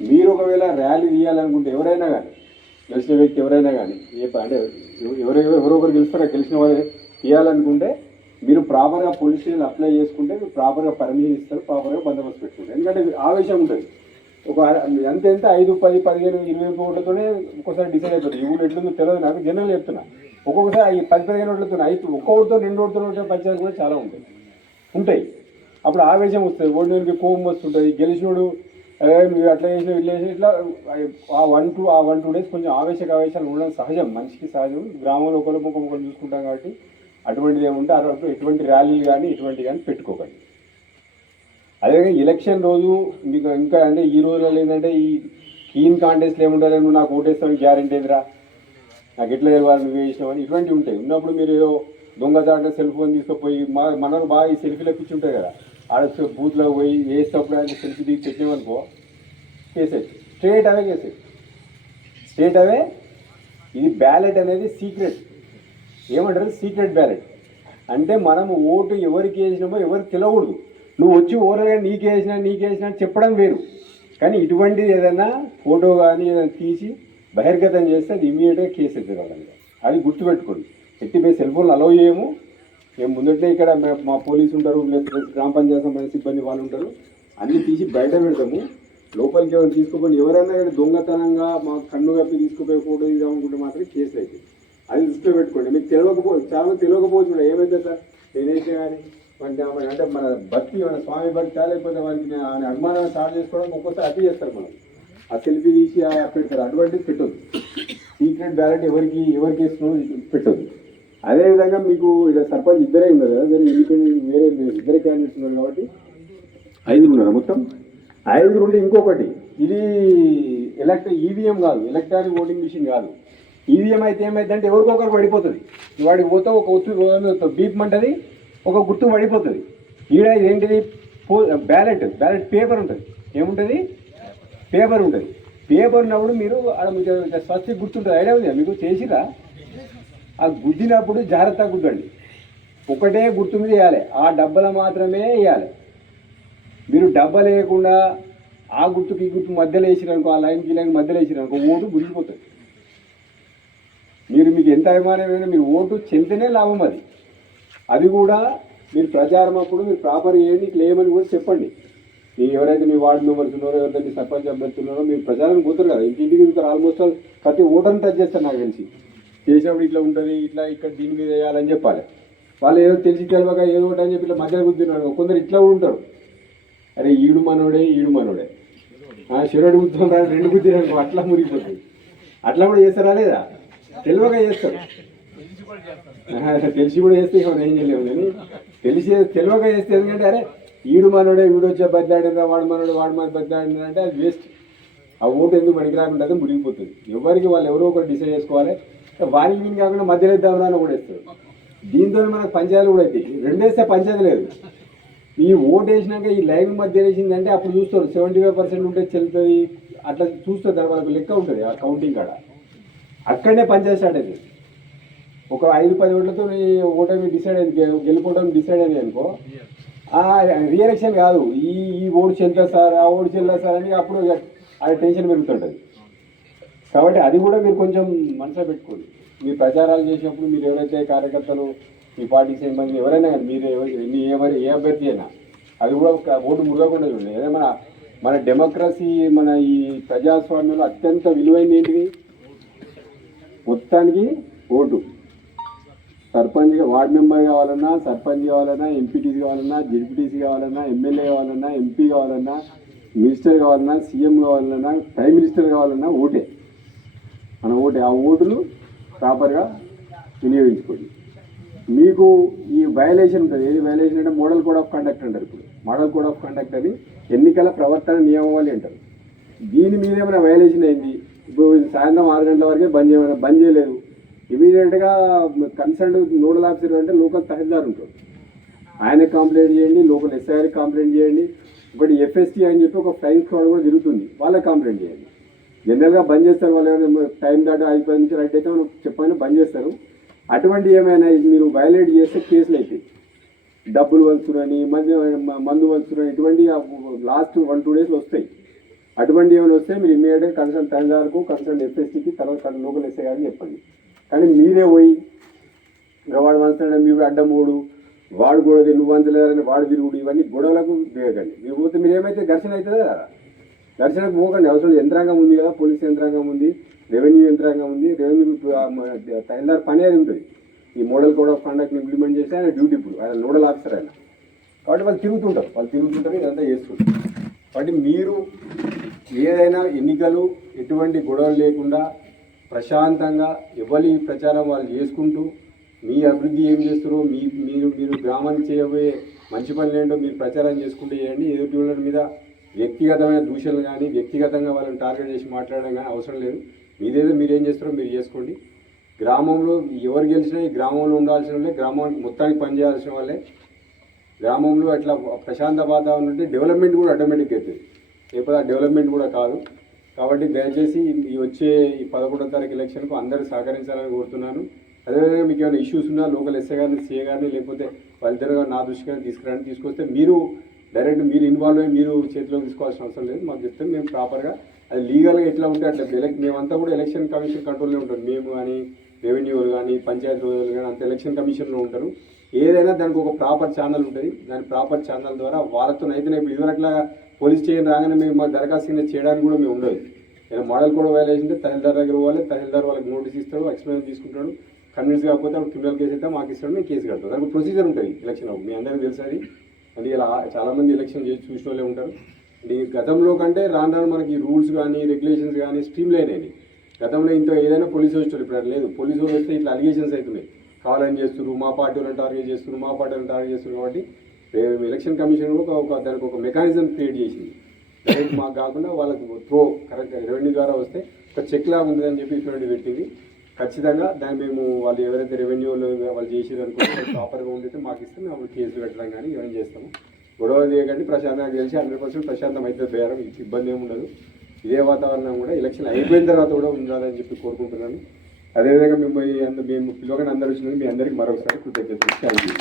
మీరు ఒకవేళ ర్యాలీ తీయాలనుకుంటే ఎవరైనా కానీ గెలిచిన వ్యక్తి ఎవరైనా కానీ ఏ అంటే ఎవరు ఎవరో ఒకరు గెలుస్తారో గెలిచిన వారు తీయాలనుకుంటే మీరు ప్రాపర్గా పోలీస్ స్టేషన్ అప్లై చేసుకుంటే మీరు ప్రాపర్గా పర్మిషన్ ఇస్తారు ప్రాపర్గా బందోబస్తు పెట్టుకుంటారు ఎందుకంటే ఆవేశం ఉంటుంది. ఒక ఎంత ఎంత? ఐదు పది పదిహేను ఇరవై ఓట్లతోనే ఒక్కోసారి డిసైడ్ అయిపోతుంది ఈ ఊళ్ళో ఎట్లుందో తెలియదు నాకు జనరల్ చెప్తున్నా. ఒక్కొక్కసారి ఈ పది పదిహేను ఓట్లతో ఐదు ఒక్క ఓటుతో రెండు ఓటుతో ఉంటే పంచాయతీ కూడా చాలా ఉంటాయి. ఉంటాయి. అప్పుడు ఆవేశం వస్తుంది. ఓడినోడికి కోపం వస్తుంటుంది. గెలిచినోడు మీరు అట్లా చేసిన ఇట్లా చేసిన ఇట్లా ఆ వన్ టూ ఆ వన్ టూ డేస్ కొంచెం ఆవేశక ఆవేశాలు ఉండడం సహజం మనిషికి సహజం. గ్రామంలో ఒకరు ముఖం ఒకరు చూసుకుంటాం కాబట్టి అటువంటిది ఏముంటే అటువంటి ఎటువంటి ర్యాలీలు కానీ ఎటువంటి కానీ పెట్టుకోకండి. అదే ఎలక్షన్ రోజు మీకు ఇంకా అంటే ఈ రోజులలో ఏంటంటే ఈ కీన్ కాంటెస్ట్లు ఏముంటారు నువ్వు నాకు ఓటేస్తాను గ్యారెంటీ ఏదిరా? నాకు ఎట్లా తెలియాలి నువ్వు వేసినావని ఇటువంటివి ఉంటాయి. ఉన్నప్పుడు మీరు ఏదో దొంగచాట సెల్ ఫోన్ తీసుకుపోయి మా మనకు బాగా ఈ సెల్ఫీలు పిచ్చి ఉంటాయి కదా. ఆడ బూత్లో పోయి వేసేటప్పుడు ఆయన సెల్ఫీ దిగి పెట్టినామనుకో కేసెట్ స్ట్రేట్ అవే కేసెట్ స్ట్రేట్ అవే? ఇది బ్యాలెట్ అనేది సీక్రెట్. ఏమంటారు? Secret ballot. అంటే మనం ఓటు ఎవరికి వేసినామో ఎవరికి తెలియకూడదు నువ్వు వచ్చి ఓరగా నీకేసినా నీకు వేసినా చెప్పడం వేరు. కానీ ఇటువంటిది ఏదైనా ఫోటో కానీ ఏదైనా తీసి బహిర్గతం చేస్తే అది ఇమీడియట్గా కేసు ఎత్తుంది అది గుర్తుపెట్టుకోండి. ఎట్టి మేము సెల్ ఫోన్లు అలౌ చేయము. మేము ముందటే ఇక్కడ మా పోలీసు ఉంటారు లేకపోతే గ్రామ పంచాయతీ సంబంధించిన సిబ్బంది వాళ్ళు ఉంటారు. అన్నీ తీసి బయట పెడతాము. లోపలికి ఎవరు తీసుకుపోయి ఎవరైనా దొంగతనంగా మా కన్ను కప్పి తీసుకుపోయి ఫోటో తీద్దామనుకుంటే మాత్రం కేసు అయితే అది దృష్టిలో పెట్టుకోండి. మీకు తెలియకపో చాలా తెలియకపోవచ్చు కూడా. ఏమైతే సార్? నేనైతే కానీ అంటే అంటే మన భక్తి మన స్వామి భక్తి లేకపోతే వారికి ఆయన అభిమానాన్ని స్టార్ట్ చేసుకోవడం ఒక్కోసారి అతి చేస్తారు మనం ఆ సెల్ఫీ తీసి పెడతారు అటువంటిది పెట్టదు సీక్రెట్ బ్యాలెట్ ఎవరికి ఎవరికి ఇస్తున్నారో పెట్టదు అదేవిధంగా మీకు ఇక సర్పంచ్ ఇద్దరే ఉన్నారు కదా వేరే ఇండిపెండెంట్ వేరే. ఇద్దరే క్యాండిడేట్స్ ఉన్నారు కాబట్టి? ఐదుగురు ఉన్నారు మొత్తం? ఐదుగురు ఉంటే ఇంకొకటి. ఇది ఎలక్ట్ ఈవీఎం కాదు ఎలక్ట్రానిక్ ఓటింగ్ మిషన్ కాదు. ఈవీఎం అయితే ఏమైందంటే ఎవరికొకరు పడిపోతుంది. వాడికి పోతే ఒక ఒత్తు బీప్ అంటది ఒక గుర్తు పడిపోతుంది. ఈడ ఏంటిది బ్యాలెట్ బ్యాలెట్ పేపర్ ఉంటుంది. ఏముంటుంది? పేపర్ ఉంటుంది. పేపర్ ఉన్నప్పుడు మీరు ఆడ మీకు స్వస్తి గుర్తుంటుంది. ఐడియా ఉంది? మీకు చేసిరా ఆ గుద్దినప్పుడు జాగ్రత్తగా గుద్దండి. ఒకటే గుర్తు మీద వేయాలి. ఆ డబ్బలు మాత్రమే వేయాలి. మీరు డబ్బా లేకుండా ఆ గుర్తుకి ఈ గుర్తు మధ్యలో వేసిరనుకో ఆ లైన్కి లైన్ మధ్యలో వేసిరనుకో ఓటు గురిగిపోతుంది. మీరు మీకు ఎంత అభిమానమైనా మీరు ఓటు చెందితేనే లాభం అది. అది కూడా మీరు ప్రచారం అప్పుడు మీరు ప్రాపర్ ఏమి లేమని కూడా చెప్పండి. మీ ఎవరైతే మీ వార్డు మెంబర్స్ ఉన్నారో ఎవరైతే మీ సర్పంచ్ అభ్యర్థులు ఉన్నారో మీరు ప్రచారం కూతురు కదా. ఇంటింటికి ఆల్మోస్ట్ ప్రతి ఓటర్ని టచ్ చేస్తారు నాకు తెలిసి. చేసినప్పుడు ఇట్లా ఉంటుంది ఇట్లా ఇక్కడ దీని మీద వేయాలని చెప్పాలి. వాళ్ళు ఏదో తెలిసి తెలియక ఏదో ఒకటి అని చెప్పి ఇట్లా మధ్యలో కూర్చున్నారు. కొందరు ఇట్లా కూడా ఉంటారు. అరే ఈడు మనోడే ఈడు మనోడే. ఆ శివుడు గుద్దులు రెండు కూర్చున్నాను అట్లా మురిగిపోతుంది. అట్లా కూడా చేస్తారా లేదా? తెలియక చేస్తారు. తెలిసి కూడా చేస్తే ఇక మనం ఏం చేయలేము నేను తెలిసి తెలియక చేస్తే ఎందుకంటే అరే ఈడు మనోడే వీడు వచ్చే బద్దలాడినా వాడు మనోడు వాడు మన బద్దలాడినా అంటే అది వేస్ట్ ఆ ఓటు ఎందుకు పనికి రాకుండా అది మురిగిపోతుంది. ఎవరికి వాళ్ళు ఎవరో ఒకరు డిసైడ్ చేసుకోవాలి. వారికి వీని కాకుండా మధ్యలో ఇద్దామని కూడా వేస్తారు. దీంతో మనకు పంచాయతీలు కూడా అవుతాయి రెండేస్తే పంచాయతీ లేదు. ఈ ఓటు వేసినాక ఈ లైవ్ మధ్య వేసిందంటే అప్పుడు చూస్తారు. సెవెంటీ ఫైవ్ పర్సెంట్ ఉంటే చెల్లుతుంది. అట్లా చూస్తే దాని లెక్క ఉంటుంది ఆ కౌంటింగ్ కాడ. అక్కడనే పంచాయతీ స్టార్ట్ అవుతుంది ఒక ఐదు పది ఓట్లతో ఓటమి డిసైడ్ అయింది. గెలుపుకోవడం డిసైడ్ అయింది అనుకో ఆ రియలక్షన్ కాదు. ఈ ఈ ఓటు చెల్లుతా సార్ ఆ ఓటు చెల్లా సార్ అని అప్పుడు అది టెన్షన్ పెరుగుతుంటుంది. కాబట్టి అది కూడా మీరు కొంచెం మనసులో పెట్టుకోండి. మీ ప్రచారాలు చేసినప్పుడు మీరు ఎవరైతే కార్యకర్తలు మీ పార్టీకి సంబంధించి ఎవరైనా కానీ మీరు ఎవరు మీ ఎవరు ఏ అభ్యర్థి అయినా అది కూడా ఒక ఓటు మురగకుండా చూడండి. అదే మన మన డెమోక్రసీ మన ఈ ప్రజాస్వామ్యంలో అత్యంత విలువైంది ఏంటిది? మొత్తానికి ఓటు. సర్పంచ్ వార్డ్ మెంబర్ కావాలన్నా సర్పంచ్ కావాలన్నా ఎంపీటీసీ కావాలన్నా జెడ్పీటీసీ కావాలన్నా ఎమ్మెల్యే కావాలన్నా ఎంపీ కావాలన్నా మినిస్టర్ కావాలన్నా సీఎం కావాలన్నా ప్రైమ్ మినిస్టర్ కావాలన్నా ఓటే. మన ఓటే ఆ ఓటును ప్రాపర్గా వినియోగించుకోండి. మీకు ఈ వయలేషన్ ఉంటుంది. ఏది వయలేషన్ అంటే మోడల్ కోడ్ ఆఫ్ కండక్ట్ అంటారు ఇప్పుడు. మోడల్ కోడ్ ఆఫ్ కండక్ట్ అని ఎన్నికల ప్రవర్తన నియమావళి అంటారు. దీని మీద ఏమైనా వయలేషన్ అయింది? ఇప్పుడు సాయంత్రం ఆరు గంటల వరకే బంద్ చేయమని బంద్ చేయలేదు. ఇమీడియట్గా కన్సర్న్ నోడల్ ఆఫీసర్ అంటే లోకల్ తహసీల్దార్ ఉంటాడు. ఆయన కంప్లైంట్ చేయండి లోకల్ ఎస్ఐఆర్ కంప్లైంట్ చేయండి. ఒకటి ఎఫ్ఎస్టీ అని చెప్పి ఒక ఫ్లైయింగ్ స్క్వాడ్ కూడా తిరుగుతుంది వాళ్ళకి కంప్లైంట్ చేయండి. జనరల్గా బంద్ చేస్తారు వాళ్ళు ఏమైనా టైం దాటి ఐదు నుంచి రైట్ అయితే మనం చెప్పని బంద్ చేస్తారు. అటువంటి ఏమైనా మీరు వైలేట్ చేస్తే కేసులు అవుతాయి డబ్బులు వలుచురని మందు మందు వలుచురని ఇటువంటి లాస్ట్ వన్ టూ డేస్లో వస్తాయి. అటువంటి ఏమైనా వస్తే మీరు ఇమీడియట్గా కన్సర్న్ తల్లిదారుకు కన్సర్న్ ఎఫ్ఎస్టీకి తర్వాత లోకల్ ఎస్ఐ గారిని చెప్పండి. కానీ మీరే పోయి ఇంకా వాడు వంచడం మీరు అడ్డమూడు వాడు గొడవ నువ్వు వంచలేదని వాడు తిరుగుడు ఇవన్నీ గొడవలకు దిగకండి మీరు పోతే మీరు ఏమైతే ఘర్షణ అవుతుందా కదా దర్శనకు పోకండి. అవసరం యంత్రాంగం ఉంది కదా పోలీస్ యంత్రాంగం ఉంది రెవెన్యూ యంత్రాంగం ఉంది. రెవెన్యూ తహసీల్దార్ పని అది ఉంటుంది. ఈ model code of conduct implement చేస్తే ఆయన డ్యూటీ ఇప్పుడు. ఆయన నోడల్ ఆఫీసర్ ఆయన. కాబట్టి వాళ్ళు తిరుగుతుంటారు. వాళ్ళు తిరుగుతుంటారు ఇదంతా చేస్తుంటారు. కాబట్టి మీరు ఏదైనా ఎన్నికలు ఎటువంటి గొడవలు లేకుండా ప్రశాంతంగా ఎవరి ప్రచారం వాళ్ళు చేసుకుంటూ మీ అభివృద్ధి ఏం చేస్తారో మీ మీరు మీరు గ్రామానికి చేయబోయే మంచి పనులు ఏంటో మీరు ప్రచారం చేసుకుంటూ చేయండి. ఎదుటి వాళ్ళ మీద వ్యక్తిగతమైన దూషణలు కానీ వ్యక్తిగతంగా వాళ్ళని టార్గెట్ చేసి మాట్లాడడం కానీ అవసరం లేదు. మీదేదో మీరేం చేస్తారో మీరు చేసుకోండి. గ్రామంలో ఎవరు గెలిచినా ఈ గ్రామంలో ఉండాల్సిన వాళ్ళే గ్రామానికి మొత్తానికి పనిచేయాల్సిన వాళ్ళే. గ్రామంలో అట్లా ప్రశాంత వాతావరణం ఉంటే డెవలప్మెంట్ కూడా ఆటోమేటిక్ అవుతుంది లేకపోతే ఆ డెవలప్మెంట్ కూడా కాదు. కాబట్టి దయచేసి ఈ వచ్చే ఈ పదకొండో తారీఖు ఎలక్షన్కు అందరూ సహకరించాలని కోరుతున్నాను. అదేవిధంగా మీకు ఏమైనా ఇష్యూస్ ఉన్నా లోకల్ ఎస్ఏ గారిని సీఏ గారిని లేకపోతే వాళ్ళిద్దరు నా దృష్టికి కానీ తీసుకురండి తీసుకొస్తే మీరు డైరెక్ట్ మీరు ఇన్వాల్వ్ అయ్యి మీరు చేతిలోకి తీసుకోవాల్సిన అవసరం లేదు. మాకు చెప్తే మేము ప్రాపర్గా అది లీగల్గా ఎట్లా ఉంటే అట్లా ఎలక్ మేమంతా కూడా ఎలక్షన్ కమిషన్ కంట్రోల్లో ఉంటాం. మేము కానీ రెవెన్యూలు కానీ పంచాయతీ రోజులు కానీ అంత ఎలక్షన్ కమిషన్లో ఉంటారు. ఏదైనా దానికి ఒక ప్రాపర్ ఛానల్ ఉంటుంది. దాని ప్రాపర్ ఛానల్ ద్వారా వాళ్ళతో అయితే ఇప్పుడు పోలీస్ స్టేషన్ రాగానే మేము మా దరఖాస్తు కింద చేయడానికి కూడా మేము ఉండదు. ఏదైనా మోడల్ కూడా వైలేషన్ ఉంటే తహసీల్దార్ దగ్గర పోవాలి. తహసీల్దార్ వాళ్ళకి నోటీస్ ఇస్తాడు. ఎక్స్ప్లెయిన్ తీసుకుంటాడు. కన్విన్స్ కాకపోతే అప్పుడు క్రిమినల్ కేసు అయితే మాకు ఇస్తాడు. మేము కేసు కడతాం. దానికి ప్రొసీజర్ ఉంటుంది ఎలక్షన్ మీ అందరికీ తెలుసు అది. అంటే ఇలా చాలామంది ఎలక్షన్ చేసి చూసిన వాళ్ళే ఉంటారు. అంటే గతంలో కంటే రాను రాను మనకి రూల్స్ కానీ రెగ్యులేషన్స్ కానీ స్ట్రీమ్ లైన్ అయినాయి. గతంలో ఇంత ఏదైనా పోలీస్ వచ్చారు ఇప్పుడు అట్లా లేదు. పోలీసు వస్తే ఇట్లా అలిగేషన్స్ అవుతున్నాయి. కావాలని చేస్తున్నారు మా పార్టీ వాళ్ళని టార్గెట్ చేస్తున్నారు మా పార్టీ వాళ్ళని టార్గెట్ చేస్తున్నారు కాబట్టి ఎలక్షన్ కమిషన్ కూడా ఒక దానికి ఒక మెకానిజం క్రియేట్ చేసింది. డైరెక్ట్ మాకు కాకుండా వాళ్ళకి త్రో కరెక్ట్ రెవెన్యూ ద్వారా వస్తే ఒక చెక్ లాగా ఉందని చెప్పి ఇటువంటి పెట్టింది. ఖచ్చితంగా దాన్ని మేము వాళ్ళు ఎవరైతే రెవెన్యూలో వాళ్ళు చేసేది అనుకుంటే ప్రాపర్గా ఉండితే మాకు ఇస్తే మేము కేసులు పెట్టడం కానీ ఇవన్నీ చేస్తాము. గొడవ చేయకండి ప్రశాంతంగా గెలిచి హండ్రెడ్ పర్సెంట్ ప్రశాంతం అయితే బేరం ఇబ్బంది ఏమి ఉండదు. ఇదే వాతావరణం కూడా ఎలక్షన్ అయిపోయిన తర్వాత కూడా ఉండాలని చెప్పి కోరుకుంటున్నాను. అదేవిధంగా మేము మేము పిలవగానే అందరూ వచ్చినందుకు మీ అందరికీ మరొకసారి కృతజ్ఞతలు. Thank you